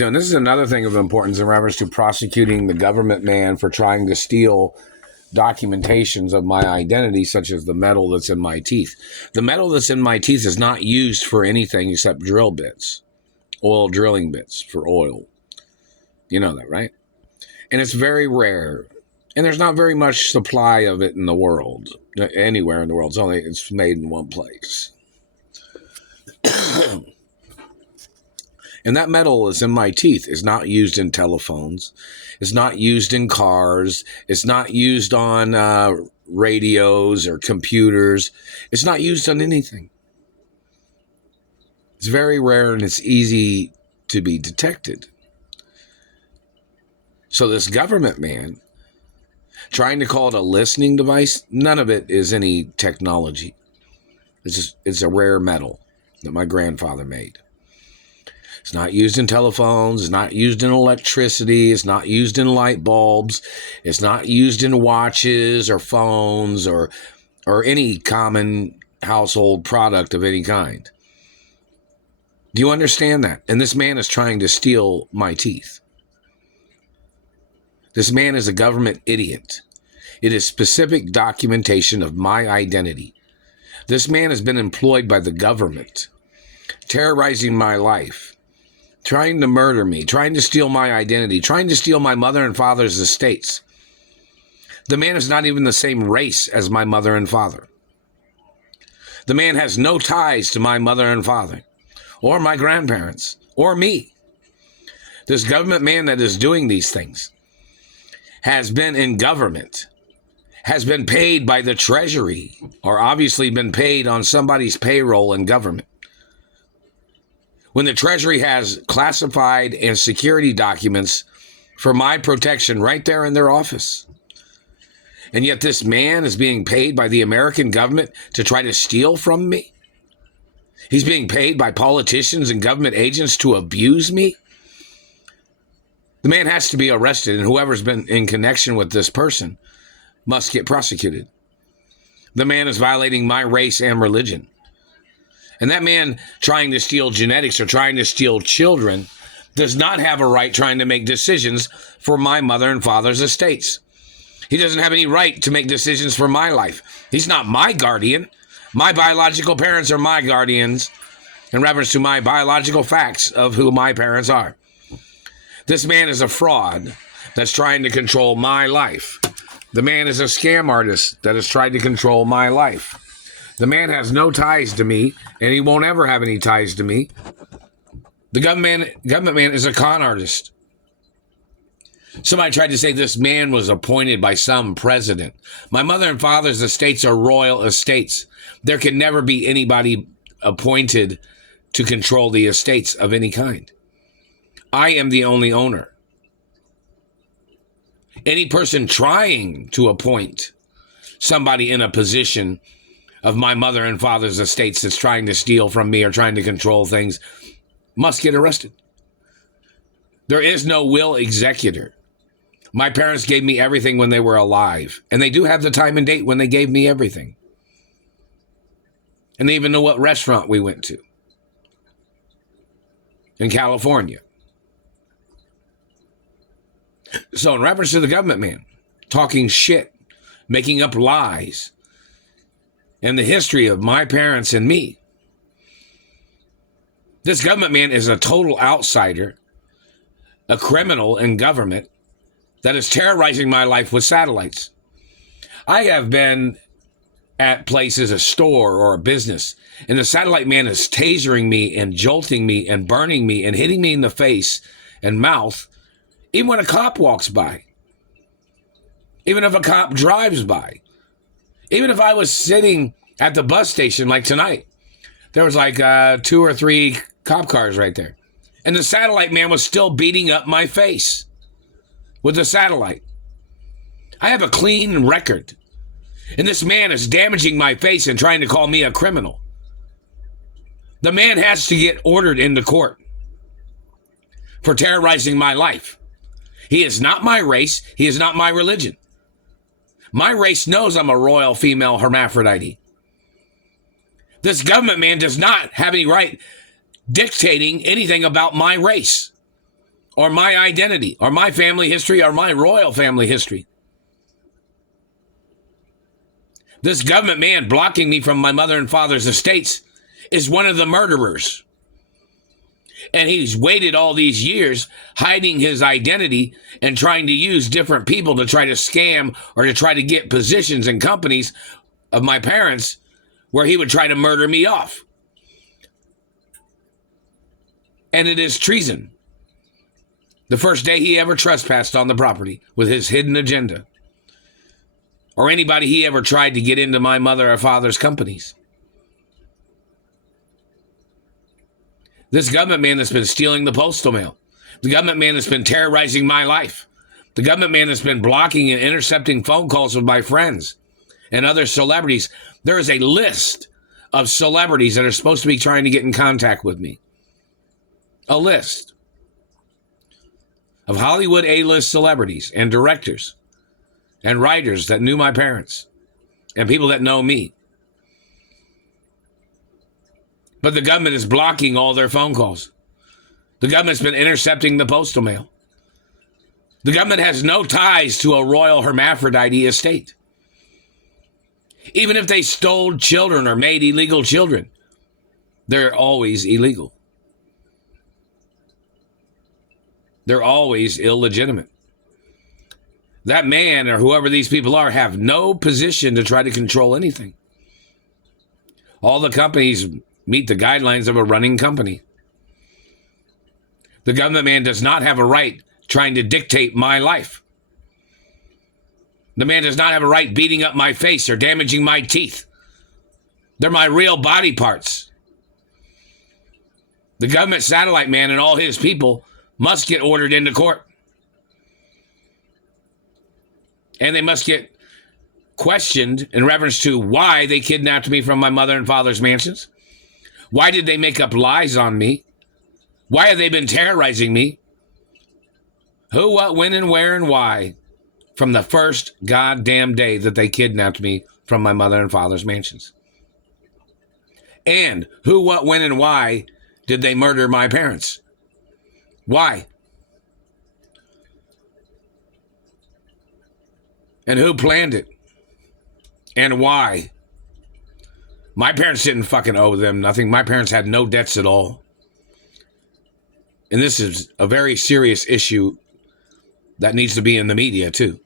And this is another thing of importance in reference to prosecuting the government man for trying to steal documentations of my identity, such as the metal that's in my teeth. The metal that's in my teeth is not used for anything except drill bits, oil drilling bits for oil. You know that, right? And it's very rare. And there's not very much supply of it in the world, anywhere in the world. It's made in one place. And that metal is in my teeth. It's not used in telephones. It's not used in cars. It's not used on radios or computers. It's not used on anything. It's very rare and it's easy to be detected. So this government man, trying to call it a listening device, none of it is any technology. It's a rare metal that my grandfather made. It's not used in telephones. It's not used in electricity. It's not used in light bulbs. It's not used in watches or phones or any common household product of any kind. Do you understand that? And this man is trying to steal my teeth. This man is a government idiot. It is specific documentation of my identity. This man has been employed by the government, terrorizing my life, trying to murder me, trying to steal my identity, trying to steal my mother and father's estates. The man is not even the same race as my mother and father. The man has no ties to my mother and father, or my grandparents, or me. This government man that is doing these things has been in government, has been paid by the Treasury, or obviously been paid on somebody's payroll in government. When the Treasury has classified and security documents for my protection right there in their office. And yet this man is being paid by the American government to try to steal from me. He's being paid by politicians and government agents to abuse me. The man has to be arrested, and whoever's been in connection with this person must get prosecuted. The man is violating my race and religion. And that man trying to steal genetics or trying to steal children does not have a right trying to make decisions for my mother and father's estates. He doesn't have any right to make decisions for my life. He's not my guardian. My biological parents are my guardians in reference to my biological facts of who my parents are. This man is a fraud that's trying to control my life. The man is a scam artist that has tried to control my life. The man has no ties to me, and he won't ever have any ties to me. The government man is a con artist. Somebody tried to say this man was appointed by some president. My mother and father's estates are royal estates. There can never be anybody appointed to control the estates of any kind. I am the only owner. Any person trying to appoint somebody in a position of my mother and father's estates that's trying to steal from me or trying to control things must get arrested. There is no will executor. My parents gave me everything when they were alive, and they do have the time and date when they gave me everything. And they even know what restaurant we went to in California. So in reference to the government man talking shit, making up lies, and the history of my parents and me, this government man is a total outsider, a criminal in government that is terrorizing my life with satellites. I have been at places, a store or a business, and the satellite man is tasering me and jolting me and burning me and hitting me in the face and mouth, even when a cop walks by, even if a cop drives by. Even if I was sitting at the bus station like tonight, there was like 2 or 3 cop cars right there. And the satellite man was still beating up my face with the satellite. I have a clean record. And this man is damaging my face and trying to call me a criminal. The man has to get ordered into court for terrorizing my life. He is not my race. He is not my religion. My race knows I'm a royal female hermaphrodite. This government man does not have any right dictating anything about my race. or my identity, or my family history, or my royal family history. This government man blocking me from my mother and father's estates is one of the murderers. And he's waited all these years hiding his identity and trying to use different people to try to scam or to try to get positions in companies of my parents where he would try to murder me off. And it is treason. The first day he ever trespassed on the property with his hidden agenda. Or anybody he ever tried to get into my mother or father's companies. This government man that's been stealing the postal mail. The government man that's been terrorizing my life. The government man that's been blocking and intercepting phone calls with my friends and other celebrities. There is a list of celebrities that are supposed to be trying to get in contact with me. A list of Hollywood A-list celebrities and directors and writers that knew my parents and people that know me. But the government is blocking all their phone calls. The government's been intercepting the postal mail. The government has no ties to a royal hermaphrodite estate. Even if they stole children or made illegal children, they're always illegal. They're always illegitimate. That man or whoever these people are have no position to try to control anything. All the companies meet the guidelines of a running company. The government man does not have a right trying to dictate my life. The man does not have a right beating up my face or damaging my teeth. They're my real body parts. The government satellite man and all his people must get ordered into court. And they must get questioned in reference to why they kidnapped me from my mother and father's mansions. Why did they make up lies on me? Why have they been terrorizing me? Who, what, when, and where, and why? From the first goddamn day that they kidnapped me from my mother and father's mansions. And who, what, when, and why did they murder my parents? Why? And who planned it? And why? My parents didn't fucking owe them nothing. My parents had no debts at all. And this is a very serious issue that needs to be in the media too.